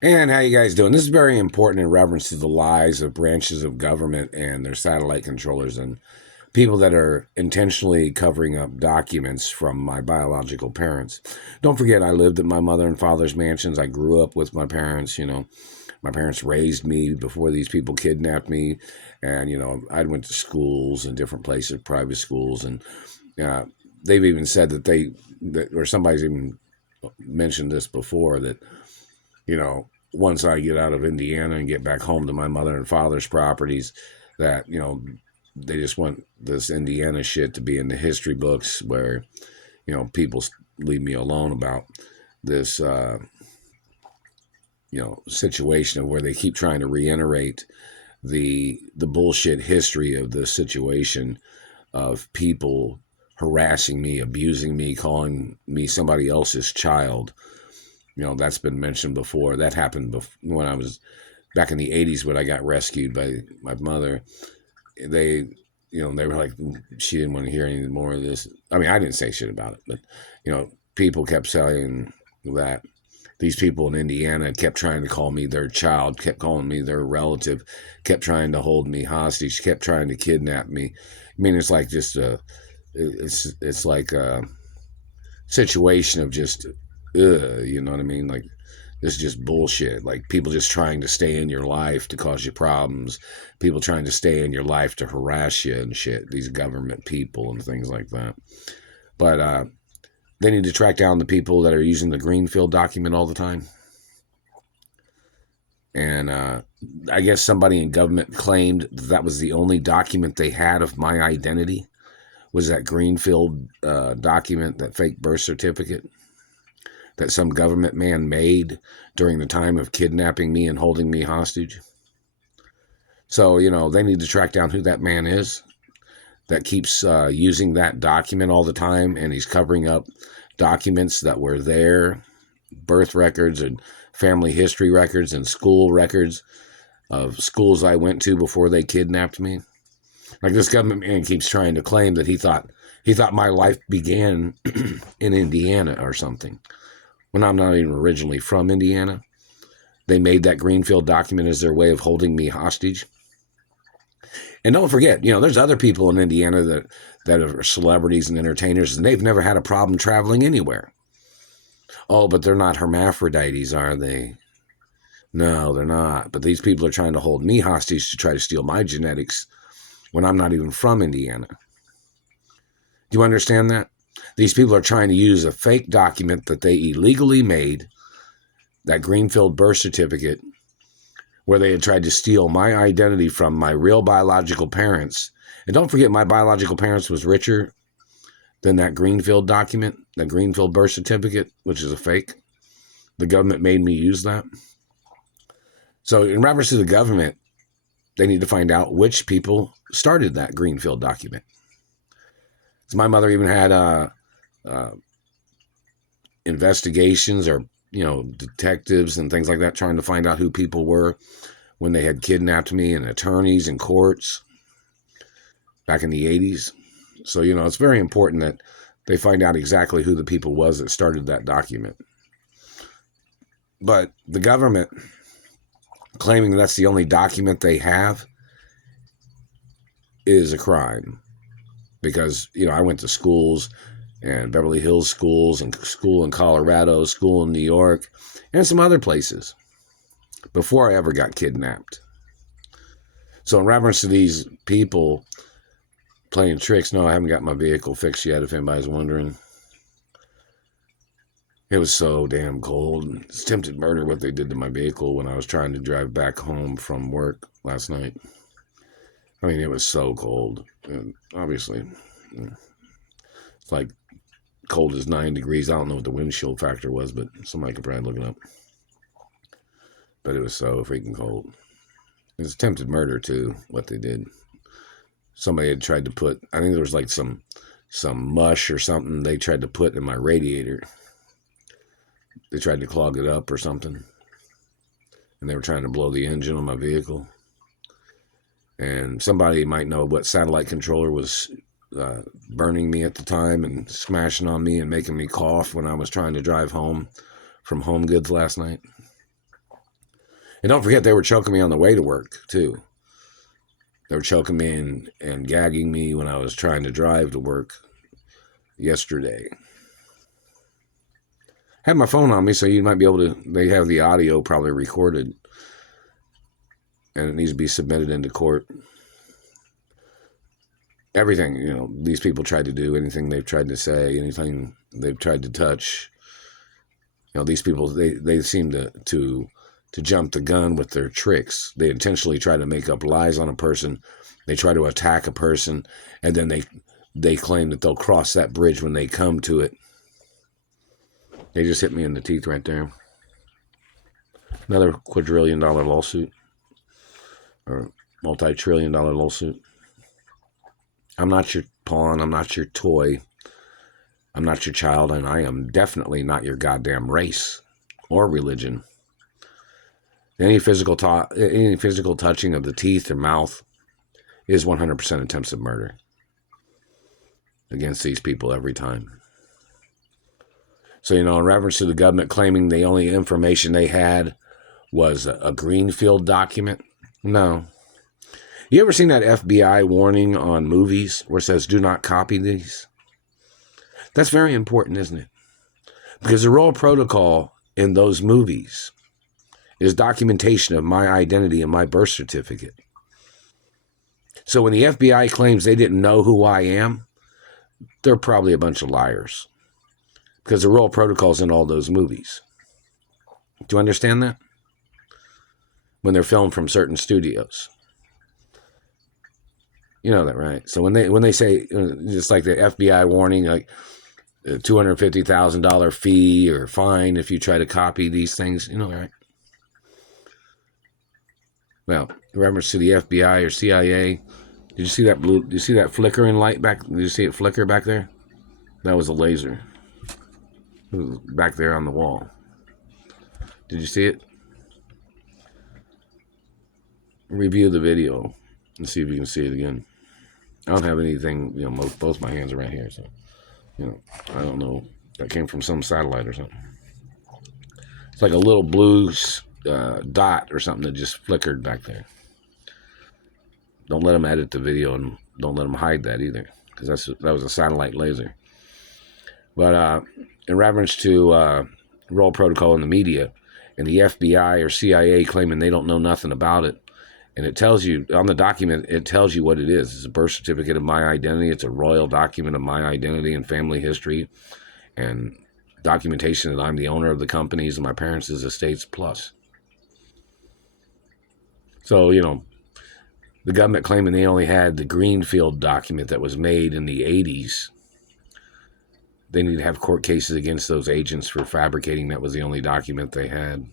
And how you guys doing? This is very important in reference to the lies of branches of government and their satellite controllers and people that are intentionally covering up documents from my biological parents. Don't forget, I lived at my mother and father's mansions. I grew up with my parents. My parents raised me before these people kidnapped me, and I went to schools in different places, private schools, and uh, they've even said or somebody's even mentioned this before that once I get out of Indiana and get back home to my mother and father's properties, that, they just want this Indiana shit to be in the history books where, people leave me alone about this, situation of where they keep trying to reiterate the bullshit history of the situation of people harassing me, abusing me, calling me somebody else's child. That's been mentioned before. That happened when I was back in the 80s when I got rescued by my mother. They, they were like, she didn't want to hear any more of this. I mean, I didn't say shit about it, but, people kept saying that these people in Indiana kept trying to call me their child, kept calling me their relative, kept trying to hold me hostage, kept trying to kidnap me. I mean, it's like just it's like a situation of just, you know what I mean? Like, this is just bullshit. Like, people just trying to stay in your life to cause you problems. People trying to stay in your life to harass you and shit. These government people and things like that. But they need to track down the people that are using the Greenfield document all the time. And I guess somebody in government claimed that was the only document they had of my identity, was that Greenfield document, that fake birth certificate that some government man made during the time of kidnapping me and holding me hostage. So, they need to track down who that man is that keeps using that document all the time, and he's covering up documents that were there, birth records and family history records and school records of schools I went to before they kidnapped me. Like, this government man keeps trying to claim that he thought my life began in Indiana or something, when I'm not even originally from Indiana. They made that Greenfield document as their way of holding me hostage. And don't forget, there's other people in Indiana that are celebrities and entertainers, and they've never had a problem traveling anywhere. Oh, but they're not hermaphrodites, are they? No, they're not. But these people are trying to hold me hostage to try to steal my genetics when I'm not even from Indiana. Do you understand that? These people are trying to use a fake document that they illegally made, that Greenfield birth certificate, where they had tried to steal my identity from my real biological parents. And don't forget, my biological parents was richer than that Greenfield document, that Greenfield birth certificate, which is a fake. The government made me use that. So in reference to the government, they need to find out which people started that Greenfield document. So my mother even had investigations, or detectives and things like that, trying to find out who people were when they had kidnapped me, and attorneys and courts back in the 80s. So, it's very important that they find out exactly who the people was that started that document. But the government claiming that's the only document they have is a crime, because, I went to schools, and Beverly Hills schools, and school in Colorado, school in New York, and some other places before I ever got kidnapped. So in reference to these people playing tricks, no, I haven't got my vehicle fixed yet, if anybody's wondering. It was so damn cold. It's attempted murder what they did to my vehicle when I was trying to drive back home from work last night. I mean, it was so cold. And obviously, it's like cold as 9 degrees. I don't know what the windshield factor was, but somebody could probably look it up. But it was so freaking cold. It was attempted murder too, what they did. Somebody had tried to put, I think there was like some mush or something they tried to put in my radiator. They tried to clog it up or something. And they were trying to blow the engine on my vehicle. And somebody might know what satellite controller was burning me at the time and smashing on me and making me cough when I was trying to drive home from Home Goods last night. And don't forget, they were choking me on the way to work, too. They were choking me and gagging me when I was trying to drive to work yesterday. I had my phone on me, so you might be able to, they have the audio probably recorded, and it needs to be submitted into court. Everything, you know, these people tried to do, anything they've tried to say, anything they've tried to touch. You know, these people, they seem to jump the gun with their tricks. They intentionally try to make up lies on a person. They try to attack a person, and then they claim that they'll cross that bridge when they come to it. They just hit me in the teeth right there. Another quadrillion-dollar lawsuit, or multi-trillion-dollar lawsuit. I'm not your pawn. I'm not your toy. I'm not your child, and I am definitely not your goddamn race or religion. Any physical touching of the teeth or mouth is 100% attempts of murder against these people every time. So, you know, in reference to the government claiming the only information they had was a Greenfield document, no. You ever seen that FBI warning on movies where it says, do not copy these? That's very important, isn't it? Because the Royal Protocol in those movies is documentation of my identity and my birth certificate. So when the FBI claims they didn't know who I am, they're probably a bunch of liars. Because the Royal Protocol's in all those movies. Do you understand that? When they're filmed from certain studios. You know that, right? So when they say, just like the FBI warning, like a $250,000 fee or fine if you try to copy these things, you know, right? Well, in reference to the FBI or CIA, did you see that blue? Did you see that flickering light back? Did you see it flicker back there? That was a laser. It was back there on the wall. Did you see it? Review the video and see if you can see it again. I don't have anything, you know, both my hands are right here, so, you know, I don't know. That came from some satellite or something. It's like a little blue dot or something that just flickered back there. Don't let them edit the video, and don't let them hide that either, because that was a satellite laser. But in reference to Royal Protocol in the media, and the FBI or CIA claiming they don't know nothing about it, and it tells you on the document, it tells you what it is. It's a birth certificate of my identity. It's a royal document of my identity and family history, and documentation that I'm the owner of the companies and my parents' estates plus. So, you know, the government claiming they only had the Greenfield document that was made in the 80s. They need to have court cases against those agents for fabricating that was the only document they had.